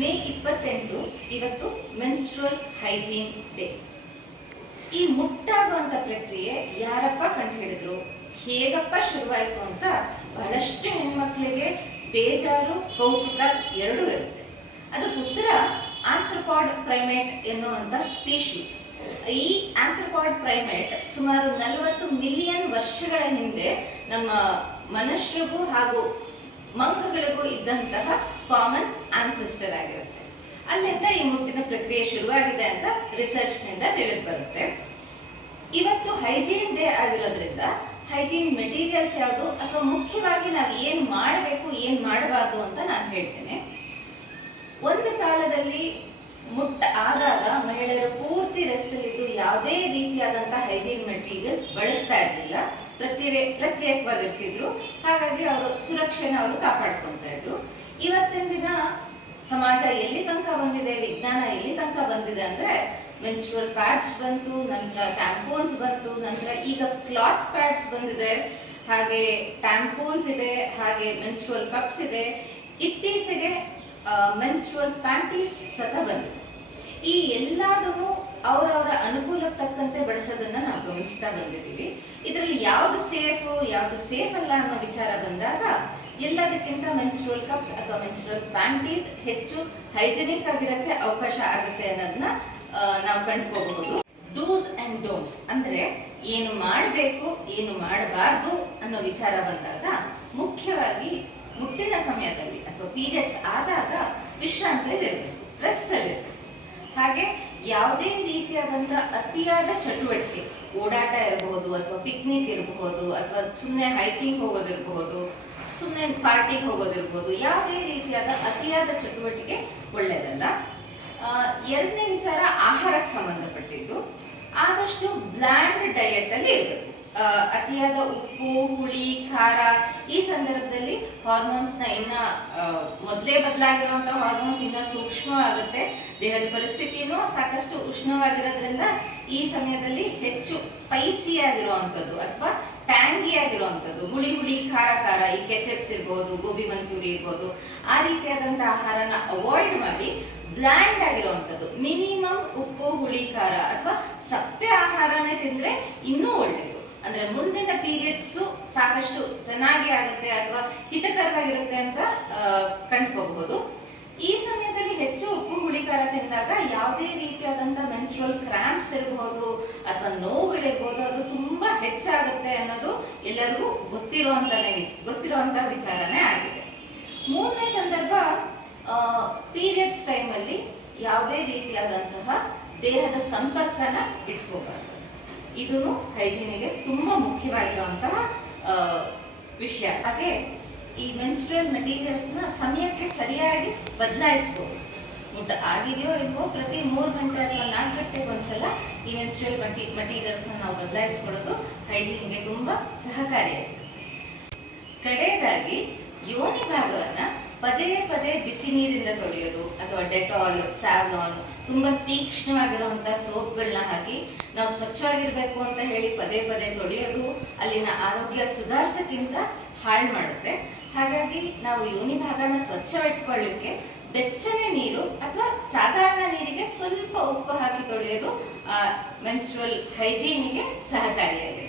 ಮೇ 28 ಇವತ್ತು menstrual hygiene day. ಈ ಮುಟ್ಟಾಗುವಂಥ ಪ್ರಕ್ರಿಯೆ ಯಾರಪ್ಪ ಕಂಡುಹಿಡಿದ್ರು, ಹೇಗಪ್ಪ ಶುರುವಾಯಿತು ಅಂತ ಬಹಳಷ್ಟು ಹೆಣ್ಮಕ್ಳಿಗೆ ಬೇಜಾರು ಕೌತುಕ ಎರಡೂ ಇರುತ್ತೆ. ಅದಕ್ಕೆ ಉತ್ತರ ಆಂಥ್ರೋಪಾಡ್ ಪ್ರೈಮೇಟ್ ಎನ್ನುವಂಥ ಸ್ಪೀಶೀಸ್. ಈ ಆಂಥ್ರೋಪಾಡ್ ಪ್ರೈಮೇಟ್ ಸುಮಾರು 40 ಮಿಲಿಯನ್ ವರ್ಷಗಳ ಹಿಂದೆ ನಮ್ಮ ಮನುಷ್ಯರಿಗೂ ಹಾಗೂ ಮಂಗಗಳಿಗೂ ಇದ್ದಂತಹ ಕಾಮನ್ ಆನ್ಸೆಸ್ಟರ್ ಆಗಿರುತ್ತೆ. ಅಲ್ಲಿಂದ ಈ ಮುಟ್ಟಿನ ಪ್ರಕ್ರಿಯೆ ಶುರುವಾಗಿದೆ ಅಂತ ರಿಸರ್ಚ್ನಿಂದ ತಿಳಿದು ಬರುತ್ತೆ. ಇವತ್ತು ಹೈಜೀನ್ ಡೇ ಆಗಿರೋದ್ರಿಂದ ಹೈಜೀನ್ ಮೆಟೀರಿಯಲ್ಸ್ ಯಾವುದು ಅಥವಾ ಮುಖ್ಯವಾಗಿ ನಾವು ಏನು ಮಾಡಬೇಕು ಏನು ಮಾಡಬಾರ್ದು ಅಂತ ನಾನು ಹೇಳ್ತೇನೆ. ಒಂದು ಕಾಲದಲ್ಲಿ ಮುಟ್ಟ ಆದಾಗ ಮಹಿಳೆಯರು ಪೂರ್ತಿ ರೆಸ್ಟಲ್ಲಿದ್ದು ಯಾವುದೇ ರೀತಿಯಾದಂತಹ ಹೈಜೀನ್ ಮೆಟೀರಿಯಲ್ಸ್ ಬಳಸ್ತಾ ಇರಲಿಲ್ಲ, ಪ್ರತ್ಯೇಕವಾಗಿರ್ತಿದ್ರು. ಹಾಗಾಗಿ ಅವರು ಸುರಕ್ಷೆನ ಅವರು ಕಾಪಾಡ್ಕೊತಾ ಇದ್ರು. ಇವತ್ತಿನ ದಿನ ಸಮಾಜ ಎಲ್ಲಿ ತನಕ ಬಂದಿದೆ, ವಿಜ್ಞಾನ ಎಲ್ಲಿ ತನಕ ಬಂದಿದೆ ಅಂದ್ರೆ ಮೆನ್ಸ್ಟ್ರುವಲ್ ಪ್ಯಾಡ್ಸ್ ಬಂತು, ನಂತರ ಟ್ಯಾಂಪೂನ್ಸ್ ಬಂತು, ನಂತರ ಈಗ ಕ್ಲಾತ್ ಪ್ಯಾಡ್ಸ್ ಬಂದಿದೆ, ಹಾಗೆ ಟ್ಯಾಂಪೂನ್ಸ್ ಇದೆ, ಹಾಗೆ ಮೆನ್ಸ್ಟ್ರುವಲ್ ಕಪ್ಸ್ ಇದೆ. ಇತ್ತೀಚೆಗೆ ಮೆನ್ಸ್ಟ್ರುವಲ್ ಪ್ಯಾಂಟೀಸ್ ಸತ ಬಂದಿದೆ. ಈ ಎಲ್ಲದನ್ನು ಅವರವರ ಅನುಕೂಲಕ್ಕೆ ತಕ್ಕಂತೆ ಬಳಸೋದನ್ನ ನಾವು ಗಮನಿಸ್ತಾ ಬಂದಿದ್ದೀವಿ. ಇದರಲ್ಲಿ ಯಾವ್ದು ಸೇಫ್ ಅಲ್ಲ ಅನ್ನೋ ವಿಚಾರ ಬಂದಾಗ ಎಲ್ಲದಕ್ಕಿಂತ ಮೆನ್ಸ್ಟ್ರುವಲ್ ಕಪ್ಸ್ ಅಥವಾ ಮೆನ್ಸ್ಟ್ರುವಲ್ ಪ್ಯಾಂಟೀಸ್ ಹೆಚ್ಚು ಹೈಜೆನಿಕ್ ಆಗಿರಕ್ಕೆ ಅವಕಾಶ ಆಗುತ್ತೆ ಅನ್ನೋದನ್ನ ನಾವು ಕಂಡುಕೋಬಹುದು. ಡೂಸ್ ಅಂಡ್ ಡೋಂಟ್ಸ್ ಅಂದ್ರೆ ಏನು ಮಾಡಬೇಕು ಏನು ಮಾಡಬಾರ್ದು ಅನ್ನೋ ವಿಚಾರ ಬಂದಾಗ ಮುಖ್ಯವಾಗಿ ಮುಟ್ಟಿನ ಸಮಯದಲ್ಲಿ ಅಥವಾ ಪೀರಿಯಡ್ಸ್ ಆದಾಗ ವಿಶ್ರಾಂತಿಯಲ್ಲಿ ಇರಬೇಕು, ರೆಸ್ಟ್ ಅಲ್ಲಿ ಇರಬೇಕು. ಹಾಗೆ ಯಾವುದೇ ರೀತಿಯಾದಂಥ ಅತಿಯಾದ ಚಟುವಟಿಕೆ, ಓಡಾಟ ಇರಬಹುದು ಅಥವಾ ಪಿಕ್ನಿಕ್ ಇರಬಹುದು ಅಥವಾ ಸುಮ್ಮನೆ ಹೈಕಿಂಗ್ ಹೋಗೋದಿರಬಹುದು, ಸುಮ್ಮನೆ ಪಾರ್ಟಿಗೆ ಹೋಗೋದಿರ್ಬೋದು, ಯಾವುದೇ ರೀತಿಯಾದ ಅತಿಯಾದ ಚಟುವಟಿಕೆ ಒಳ್ಳೆಯದಲ್ಲ. ಎರಡನೇ ವಿಚಾರ ಆಹಾರಕ್ಕೆ ಸಂಬಂಧಪಟ್ಟಿದ್ದು. ಆದಷ್ಟು ಬ್ಲ್ಯಾಂಡ್ ಡಯಟ್ ಅಲ್ಲಿ ಇರಬೇಕು. ಅತಿಯಾದ ಉಪ್ಪು, ಹುಳಿ, ಖಾರ ಈ ಸಂದರ್ಭದಲ್ಲಿ ಹಾರ್ಮೋನ್ಸ್ನ ಇನ್ನ ಮೊದಲೇ ಬದಲಾಗಿರುವಂತಹ ಹಾರ್ಮೋನ್ಸ್ ಇನ್ನ ಸೂಕ್ಷ್ಮವಾಗುತ್ತೆ. ದೇಹದ ಪರಿಸ್ಥಿತಿನೂ ಸಾಕಷ್ಟು ಉಷ್ಣವಾಗಿರೋದ್ರಿಂದ ಈ ಸಮಯದಲ್ಲಿ ಹೆಚ್ಚು ಸ್ಪೈಸಿ ಆಗಿರುವಂಥದ್ದು ಅಥವಾ ಟ್ಯಾಂಗಿ ಆಗಿರುವಂಥದ್ದು, ಹುಳಿ ಖಾರ ಈ ಕೆಚಪ್ಸ್ ಇರ್ಬೋದು, ಗೋಬಿ ಮಂಚೂರಿ ಇರ್ಬೋದು, ಆ ರೀತಿಯಾದಂಥ ಆಹಾರನ ಅವಾಯ್ಡ್ ಮಾಡಿ ಬ್ಲ್ಯಾಂಡ್ ಆಗಿರುವಂಥದ್ದು, ಮಿನಿಮಮ್ ಉಪ್ಪು, ಹುಳಿ, ಖಾರ ಅಥವಾ ಸಪ್ಪೆ ಆಹಾರನೇ ತಿಂದ್ರೆ ಇನ್ನೂ ಒಳ್ಳೆಯದು. ಅಂದ್ರೆ ಮುಂದಿನ ಪೀರಿಯಡ್ಸ್ ಸಾಕಷ್ಟು ಚೆನ್ನಾಗಿ ಆಗುತ್ತೆ ಅಥವಾ ಹಿತಕರವಾಗಿರುತ್ತೆ ಅಂತ ಕಂಡುಕೋಬಹುದು. ಈ ಸಮಯದಲ್ಲಿ ಹೆಚ್ಚು ಉಪ್ಪು, ಹುಳಿ, ಖಾರ ತಿಂದಾಗ ಯಾವುದೇ ರೀತಿಯಾದಂಥ ಮೆನ್ಸ್ಟ್ರುವಲ್ ಕ್ರಾಂಪ್ಸ್ ಇರಬಹುದು ಅಥವಾ ನೋವುಗಳಿರ್ಬೋದು, ಅದು ತುಂಬಾ ಹೆಚ್ಚಾಗುತ್ತೆ ಅನ್ನೋದು ಎಲ್ಲರಿಗೂ ಗೊತ್ತಿರುವಂತ ವಿಚಾರನೇ ಆಗಿದೆ. ಮೂರನೇ ಸಂದರ್ಭ, ಪೀರಿಯಡ್ಸ್ ಟೈಮಲ್ಲಿ ಯಾವುದೇ ರೀತಿಯಾದಂತಹ ದೇಹದ ಸಂಪರ್ಕನ ಇಟ್ಕೋಬಾರ್ದು. ಇದು ಹೈಜೀನಿಗೆ ತುಂಬಾ ಮುಖ್ಯವಾಗಿರುವಂತಹ ವಿಷಯ. ಹಾಗೆ ಈ ಮೆನ್ಸ್ಟ್ರುವಲ್ ಮೆಟೀರಿಯಲ್ಸ್ನ ಸಮಯಕ್ಕೆ ಸರಿಯಾಗಿ ಬದಲಾಯಿಸ್ಬೋದು. ಮುಟ್ಟ ಆಗಿದೆಯೋ ಇಲ್ವೋ ಪ್ರತಿ 3 ಗಂಟೆ ಅಥವಾ 4 ಗಂಟೆಗೆ ಒಂದ್ಸಲ ಈ ಮೆನ್ಸ್ಟ್ರುವಲ್ ಮೆಟೀರಿಯಲ್ಸ್ನ ನಾವು ಬದಲಾಯಿಸ್ಕೊಳ್ಳೋದು ಹೈಜೀನ್ಗೆ ತುಂಬಾ ಸಹಕಾರಿಯಾಗಿದೆ. ಕಡೆಯದಾಗಿ ಯೋನಿ ಭಾಗವನ್ನ ಪದೇ ಬಿಸಿ ನೀರಿಂದ ತೊಳೆಯೋದು ಅಥವಾ ಡೆಟಾಲ್, ಸ್ಯಾವ್ಲಾನ್, ತುಂಬಾ ತೀಕ್ಷ್ಣವಾಗಿರುವಂತಹ ಸೋಪ್ಗಳನ್ನ ಹಾಕಿ ನಾವು ಸ್ವಚ್ಛವಾಗಿರ್ಬೇಕು ಅಂತ ಹೇಳಿ ಪದೇ ತೊಳೆಯೋದು ಅಲ್ಲಿನ ಆರೋಗ್ಯ ಸುಧಾರಿಸಕ್ಕಿಂತ ಹಾಳು ಮಾಡುತ್ತೆ. ಹಾಗಾಗಿ ನಾವು ಯೋನಿ ಭಾಗನ ಸ್ವಚ್ಛವಿಟ್ಕೊಳ್ಳಿಕ್ಕೆ ಬೆಚ್ಚನೆ ನೀರು ಅಥವಾ ಸಾಧಾರಣ ನೀರಿಗೆ ಸ್ವಲ್ಪ ಉಪ್ಪು ಹಾಕಿ ತೊಳೆಯೋದು ಮೆನ್ಸ್ಟ್ರುವಲ್ ಹೈಜೀನಿಗೆ ಸಹಕಾರಿಯಾಗಿದೆ.